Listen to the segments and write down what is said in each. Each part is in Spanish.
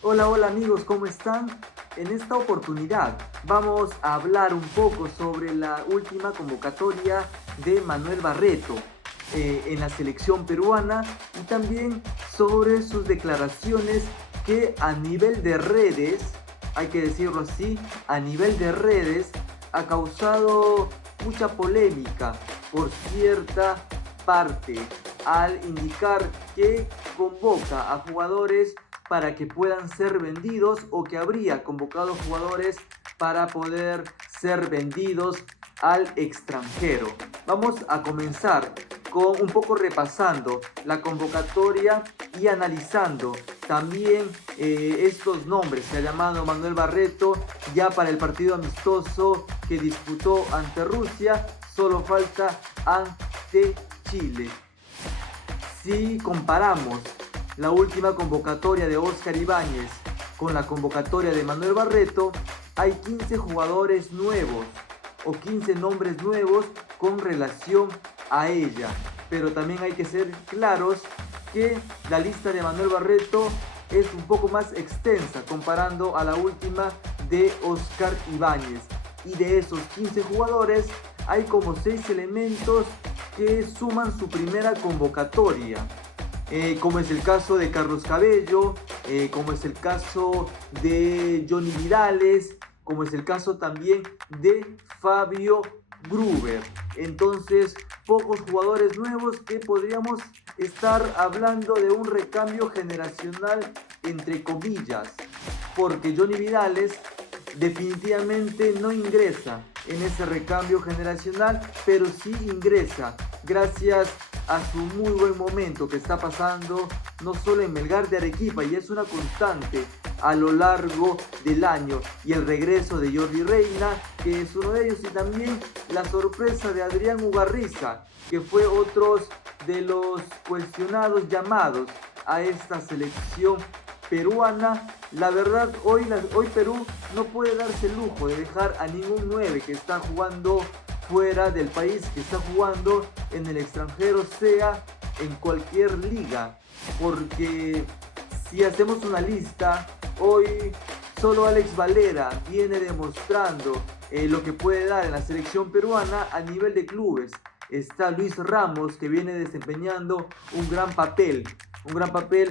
Hola, hola amigos, ¿cómo están? En esta oportunidad vamos a hablar un poco sobre la última convocatoria de Manuel Barreto en la selección peruana y también sobre sus declaraciones que a nivel de redes, hay que decirlo así, a nivel de redes ha causado mucha polémica por cierta parte al indicar que convoca a jugadores para que puedan ser vendidos o que habría convocado jugadores para poder ser vendidos al extranjero. Vamos a comenzar con un poco repasando la convocatoria y analizando también estos nombres que ha llamado Manuel Barreto ya para el partido amistoso que disputó ante Rusia. Solo falta ante Chile. Si comparamos la última convocatoria de Oscar Ibáñez con la convocatoria de Manuel Barreto, hay 15 jugadores nuevos o 15 nombres nuevos con relación a ella. Pero también hay que ser claros que la lista de Manuel Barreto es un poco más extensa comparando a la última de Oscar Ibáñez. Y de esos 15 jugadores hay como 6 elementos que suman su primera convocatoria. Como es el caso de Carlos Cabello, como es el caso de Johnny Vidales, como es el caso también de Fabio Gruber. Entonces, pocos jugadores nuevos que podríamos estar hablando de un recambio generacional entre comillas, porque Johnny Vidales definitivamente no ingresa en ese recambio generacional, pero sí ingresa gracias a su muy buen momento que está pasando no solo en Melgar de Arequipa, y es una constante a lo largo del año, y el regreso de Jordi Reina, que es uno de ellos, y también la sorpresa de Adrián Ugarriza, que fue otro de los cuestionados llamados a esta selección peruana. La verdad, hoy Perú no puede darse el lujo de dejar a ningún 9 que está jugando fuera del país, que está jugando en el extranjero, sea en cualquier liga, porque si hacemos una lista, hoy solo Alex Valera viene demostrando lo que puede dar en la selección peruana a nivel de clubes. Está Luis Ramos, que viene desempeñando un gran papel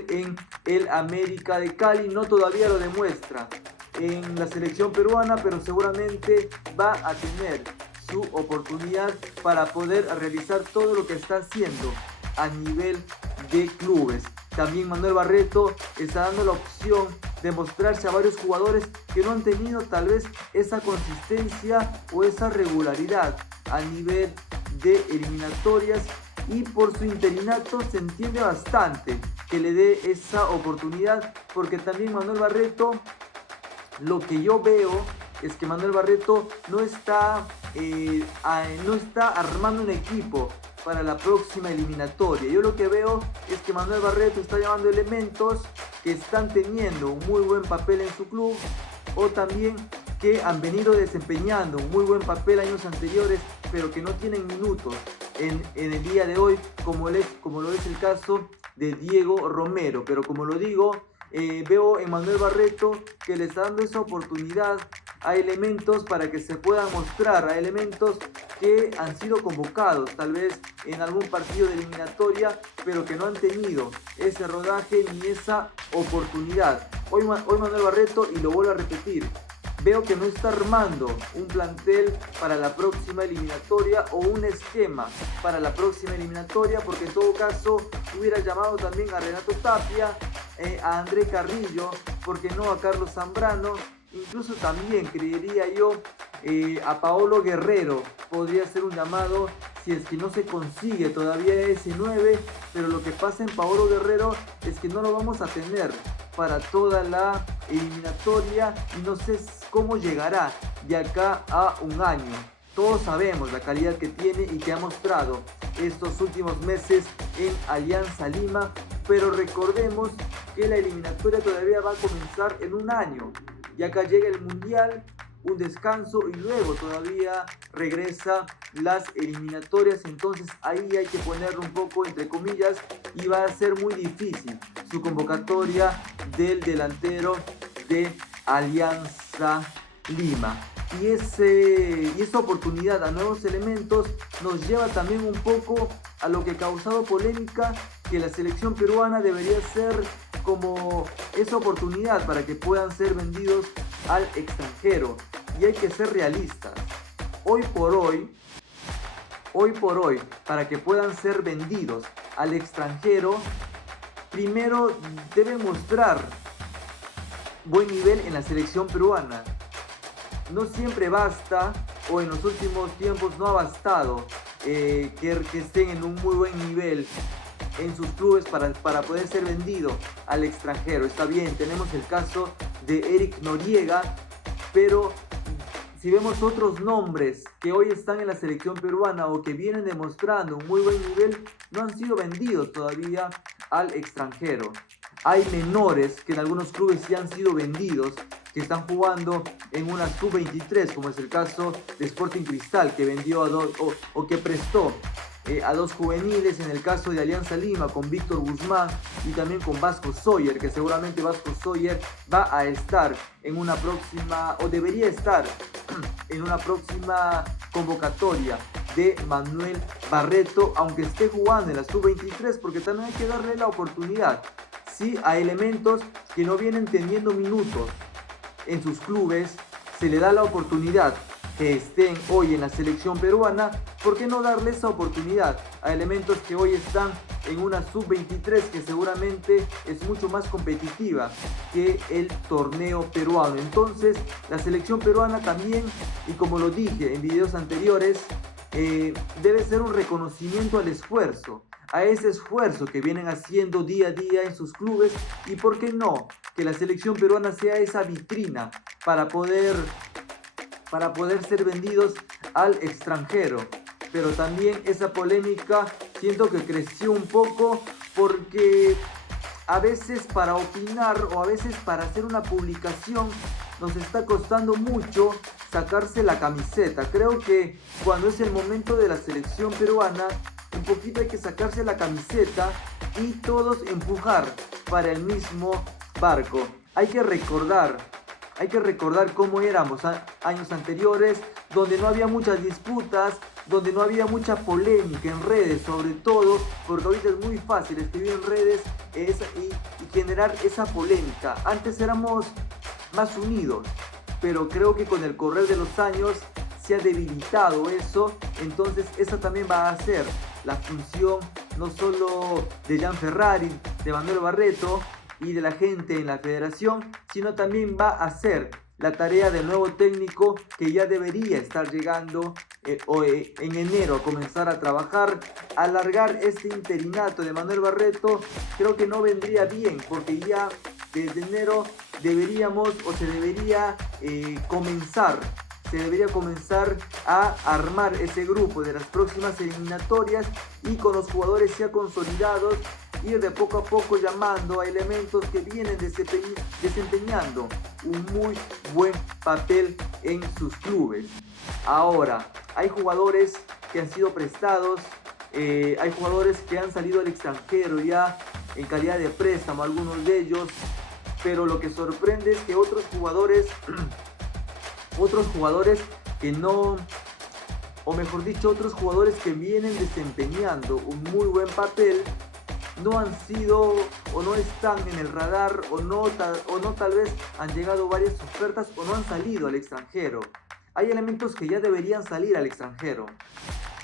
en el América de Cali. No todavía lo demuestra en la selección peruana, pero seguramente va a tener su oportunidad para poder realizar todo lo que está haciendo a nivel de clubes. También Manuel Barreto está dando la opción de mostrarse a varios jugadores que no han tenido tal vez esa consistencia o esa regularidad a nivel de eliminatorias, y por su interinato se entiende bastante que le dé esa oportunidad, porque también Manuel Barreto, lo que yo veo es que Manuel Barreto no está armando un equipo para la próxima eliminatoria. Yo lo que veo es que Manuel Barreto está llamando elementos que están teniendo un muy buen papel en su club, o también que han venido desempeñando un muy buen papel años anteriores, pero que no tienen minutos en el día de hoy, como lo es el caso de Diego Romero. Pero como lo digo, veo en Manuel Barreto que le está dando esa oportunidad a elementos para que se puedan mostrar, a elementos que han sido convocados tal vez en algún partido de eliminatoria, pero que no han tenido ese rodaje ni esa oportunidad. Hoy Manuel Barreto, y lo vuelvo a repetir, veo que no está armando un plantel para la próxima eliminatoria o un esquema para la próxima eliminatoria, porque en todo caso hubiera llamado también a Renato Tapia, a André Carrillo, porque no a Carlos Zambrano, incluso también creería yo a Paolo Guerrero podría ser un llamado si es que no se consigue todavía ese 9, pero lo que pasa en Paolo Guerrero es que no lo vamos a tener para toda la eliminatoria, y no sé cómo llegará de acá a un año. Todos sabemos la calidad que tiene y que ha mostrado estos últimos meses en Alianza Lima, pero recordemos que la eliminatoria todavía va a comenzar en un año, y acá llega el Mundial, un descanso y luego todavía regresa las eliminatorias. Entonces ahí hay que ponerlo un poco entre comillas y va a ser muy difícil su convocatoria del delantero de Alianza Lima. Y esa oportunidad a nuevos elementos nos lleva también un poco a lo que ha causado polémica, que la selección peruana debería ser como esa oportunidad para que puedan ser vendidos al extranjero. Y hay que ser realistas. Hoy por hoy, para que puedan ser vendidos al extranjero, primero deben mostrar buen nivel en la selección peruana. No siempre basta, o en los últimos tiempos no ha bastado que estén en un muy buen nivel en sus clubes para poder ser vendido al extranjero. Está bien, tenemos el caso de Eric Noriega, pero si vemos otros nombres que hoy están en la selección peruana o que vienen demostrando un muy buen nivel, no han sido vendidos todavía al extranjero. Hay menores que en algunos clubes ya han sido vendidos, que están jugando en una sub-23, como es el caso de Sporting Cristal, que vendió a dos o que prestó a dos juveniles, en el caso de Alianza Lima con Víctor Guzmán y también con Vasco Soyer, que seguramente Vasco Soyer va a estar en una próxima, o debería estar en una próxima convocatoria de Manuel Barreto, aunque esté jugando en la sub-23, porque también hay que darle la oportunidad, sí, a elementos que no vienen teniendo minutos en sus clubes. Se le da la oportunidad que estén hoy en la selección peruana. ¿Por qué no darle esa oportunidad a elementos que hoy están en una sub-23 que seguramente es mucho más competitiva que el torneo peruano? Entonces la selección peruana también, y como lo dije en videos anteriores, debe ser un reconocimiento al esfuerzo, a ese esfuerzo que vienen haciendo día a día en sus clubes. Y por qué no, que la selección peruana sea esa vitrina para poder ser vendidos al extranjero. Pero también esa polémica siento que creció un poco, porque a veces para opinar o a veces para hacer una publicación nos está costando mucho sacarse la camiseta. Creo que cuando es el momento de la selección peruana, un poquito hay que sacarse la camiseta y todos empujar para el mismo barco. Hay que recordar cómo éramos años anteriores, donde no había muchas disputas, donde no había mucha polémica en redes, sobre todo, porque ahorita es muy fácil escribir en redes y generar esa polémica. Antes éramos más unidos, pero creo que con el correr de los años se ha debilitado eso. Entonces esa también va a ser la función no solo de Gian Ferrari, de Manuel Barreto y de la gente en la federación, sino también va a ser la tarea del nuevo técnico, que ya debería estar llegando en enero a comenzar a trabajar. Alargar este interinato de Manuel Barreto creo que no vendría bien, porque ya desde enero se debería comenzar a armar ese grupo de las próximas eliminatorias, y con los jugadores ya consolidados ir de poco a poco llamando a elementos que vienen desempeñando un muy buen papel en sus clubes. Ahora, hay jugadores que han sido prestados, hay jugadores que han salido al extranjero ya en calidad de préstamo, algunos de ellos, pero lo que sorprende es que otros jugadores que no, o mejor dicho, otros jugadores que vienen desempeñando un muy buen papel, no han sido o no están en el radar, o no tal vez han llegado varias ofertas o no han salido al extranjero. Hay elementos que ya deberían salir al extranjero.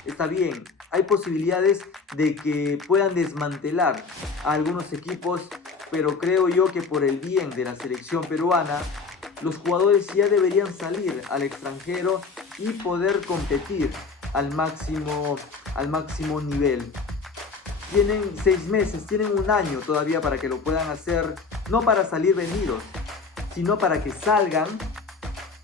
Está bien, hay posibilidades de que puedan desmantelar a algunos equipos, pero creo yo que por el bien de la selección peruana, los jugadores ya deberían salir al extranjero y poder competir al máximo nivel. Tienen 6 meses, tienen un año todavía para que lo puedan hacer, no para salir vendidos, sino para que salgan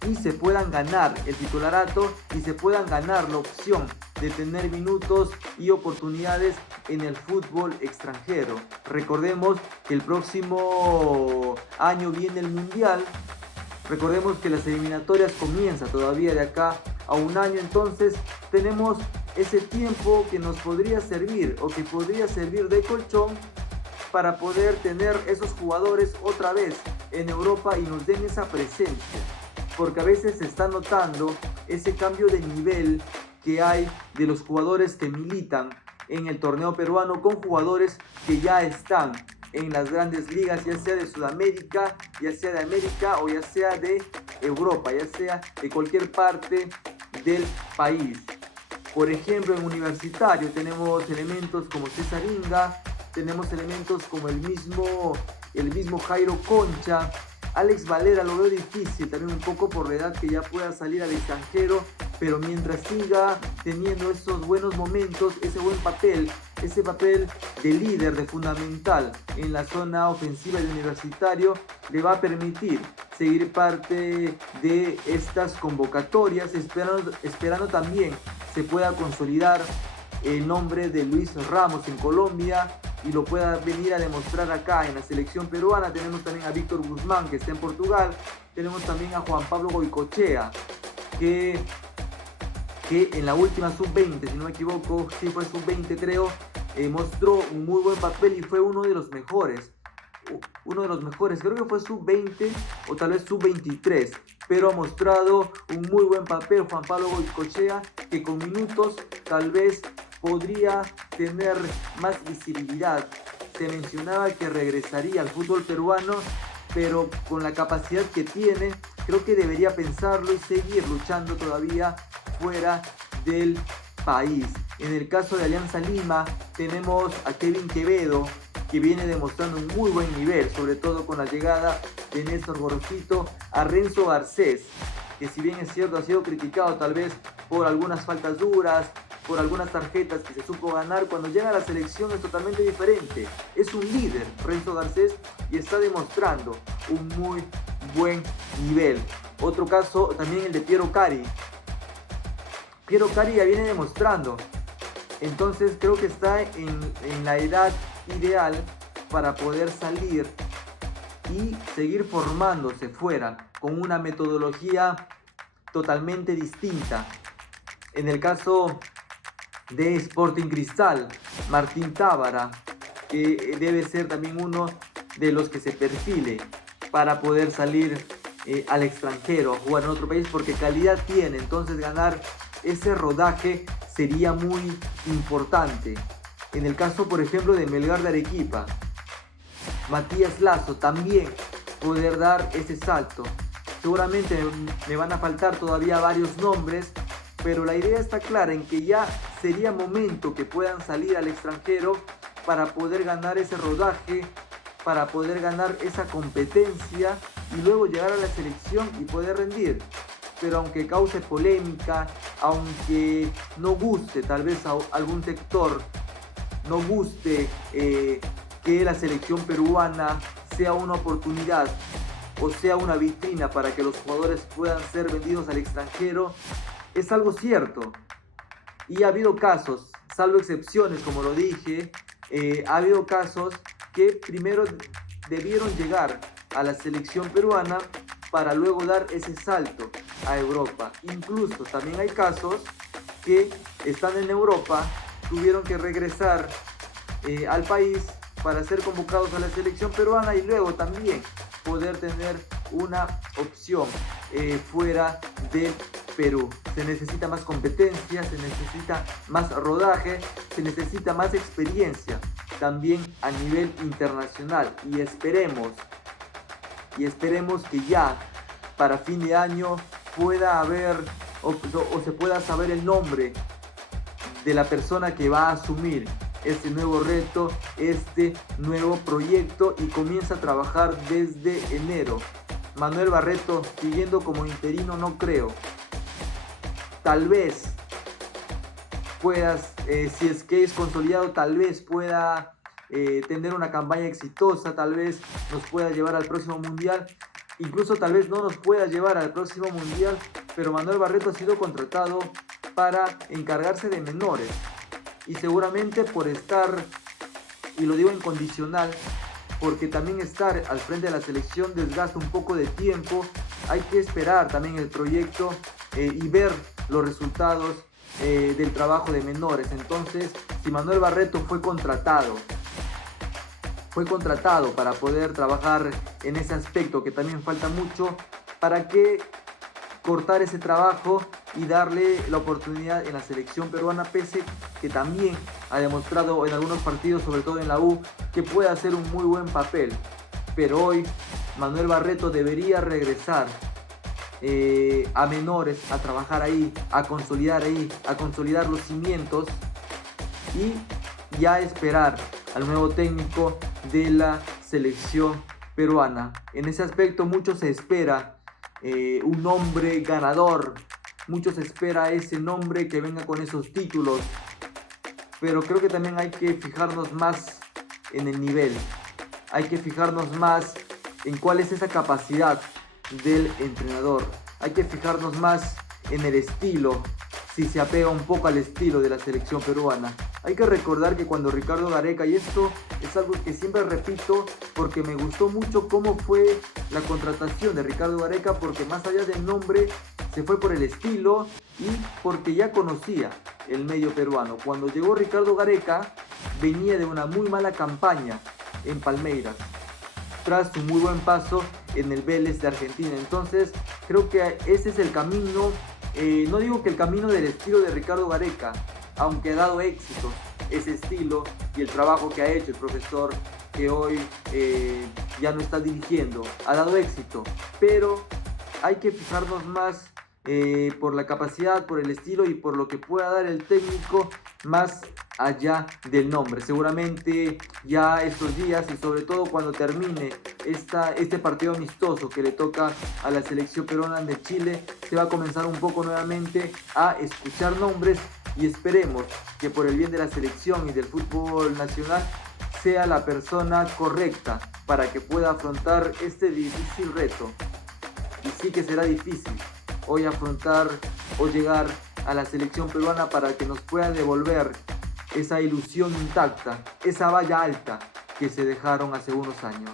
y se puedan ganar el titularato y se puedan ganar la opción de tener minutos y oportunidades en el fútbol extranjero. Recordemos que el próximo año viene el Mundial Recordemos que las eliminatorias comienzan todavía de acá a un año, entonces tenemos ese tiempo que nos podría servir o que podría servir de colchón para poder tener esos jugadores otra vez en Europa y nos den esa presencia, porque a veces se está notando ese cambio de nivel que hay de los jugadores que militan en el torneo peruano con jugadores que ya están en las grandes ligas, ya sea de Sudamérica, ya sea de América o ya sea de Europa, ya sea de cualquier parte del país. Por ejemplo, en Universitario tenemos elementos como César Inga, tenemos elementos como el mismo Jairo Concha. Alex Valera lo veo difícil, también un poco por la edad que ya pueda salir al extranjero, pero mientras siga teniendo esos buenos momentos, ese buen papel, ese papel de líder, de fundamental en la zona ofensiva del Universitario, le va a permitir seguir parte de estas convocatorias, esperando también se pueda consolidar el nombre de Luis Ramos en Colombia y lo pueda venir a demostrar acá en la selección peruana. Tenemos también a Víctor Guzmán, que está en Portugal. Tenemos también a Juan Pablo Goicoechea, que en la última sub-20, si no me equivoco, sí fue sub-20 creo, mostró un muy buen papel y fue uno de los mejores. Creo que fue sub-20 o tal vez sub-23, pero ha mostrado un muy buen papel Juan Pablo Goicoechea, que con minutos tal vez podría tener más visibilidad. Se mencionaba que regresaría al fútbol peruano, pero con la capacidad que tiene, creo que debería pensarlo y seguir luchando todavía fuera del país. En el caso de Alianza Lima tenemos a Kevin Quevedo, que viene demostrando un muy buen nivel, sobre todo con la llegada de Néstor Gorosito, a Renzo Garcés, que si bien es cierto ha sido criticado tal vez por algunas faltas duras, por algunas tarjetas que se supo ganar, cuando llega a la selección es totalmente diferente. Es un líder Renzo Garcés y está demostrando un muy buen nivel. Otro caso también el de Piero Cari. Piero Cari ya viene demostrando, entonces creo que está en la edad ideal para poder salir y seguir formándose fuera con una metodología totalmente distinta. En el caso de Sporting Cristal, Martín Tábara, que debe ser también uno de los que se perfile para poder salir al extranjero a jugar en otro país, porque calidad tiene, entonces ganar ese rodaje sería muy importante. En el caso, por ejemplo, de Melgar de Arequipa, Matías Lazo, también poder dar ese salto. Seguramente me van a faltar todavía varios nombres, pero la idea está clara en que ya sería momento que puedan salir al extranjero para poder ganar ese rodaje, para poder ganar esa competencia y luego llegar a la selección y poder rendir. Pero aunque cause polémica, aunque no guste tal vez a algún sector, no guste que la selección peruana sea una oportunidad o sea una vitrina para que los jugadores puedan ser vendidos al extranjero, es algo cierto. Y ha habido casos, salvo excepciones como lo dije, ha habido casos que primero debieron llegar a la selección peruana para luego dar ese salto a Europa. Incluso también hay casos que están en Europa, tuvieron que regresar al país para ser convocados a la selección peruana y luego también poder tener una opción fuera del Perú. Se necesita más competencia, se necesita más rodaje, se necesita más experiencia también a nivel internacional y esperemos que ya para fin de año pueda haber o se pueda saber el nombre de la persona que va a asumir este nuevo reto, este nuevo proyecto y comienza a trabajar desde enero. Manuel Barreto siguiendo como interino no creo. Tal vez puedas, si es que es consolidado, tal vez pueda tener una campaña exitosa, tal vez nos pueda llevar al próximo mundial, incluso tal vez no nos pueda llevar al próximo mundial, pero Manuel Barreto ha sido contratado para encargarse de menores y seguramente por estar, y lo digo en condicional, porque también estar al frente de la selección desgasta un poco de tiempo, hay que esperar también el proyecto y ver los resultados del trabajo de menores. Entonces, si Manuel Barreto fue contratado para poder trabajar en ese aspecto, que también falta mucho, ¿para qué cortar ese trabajo y darle la oportunidad en la selección peruana, pese que también ha demostrado en algunos partidos, sobre todo en la U, que puede hacer un muy buen papel? Pero hoy Manuel Barreto debería regresar a menores, a trabajar ahí, a consolidar los cimientos y ya esperar al nuevo técnico de la selección peruana. En ese aspecto mucho se espera un hombre ganador, mucho se espera ese nombre que venga con esos títulos, pero creo que también hay que fijarnos más en el nivel, hay que fijarnos más en cuál es esa capacidad del entrenador, hay que fijarnos más en el estilo, si se apega un poco al estilo de la selección peruana. Hay que recordar que cuando Ricardo Gareca, y esto es algo que siempre repito porque me gustó mucho cómo fue la contratación de Ricardo Gareca, porque más allá del nombre se fue por el estilo y porque ya conocía el medio peruano. Cuando llegó Ricardo Gareca venía de una muy mala campaña en Palmeiras, tras un muy buen paso en el Vélez de Argentina. Entonces creo que ese es el camino, no digo que el camino del estilo de Ricardo Gareca, aunque ha dado éxito ese estilo y el trabajo que ha hecho el profesor que hoy ya no está dirigiendo, ha dado éxito, pero hay que fijarnos más por la capacidad, por el estilo y por lo que pueda dar el técnico más allá del nombre. Seguramente ya estos días y sobre todo cuando termine este partido amistoso que le toca a la selección peruana de Chile, se va a comenzar un poco nuevamente a escuchar nombres y esperemos que por el bien de la selección y del fútbol nacional sea la persona correcta para que pueda afrontar este difícil reto. Y sí que será difícil hoy afrontar o llegar a la selección peruana para que nos pueda devolver esa ilusión intacta, esa valla alta que se dejaron hace unos años.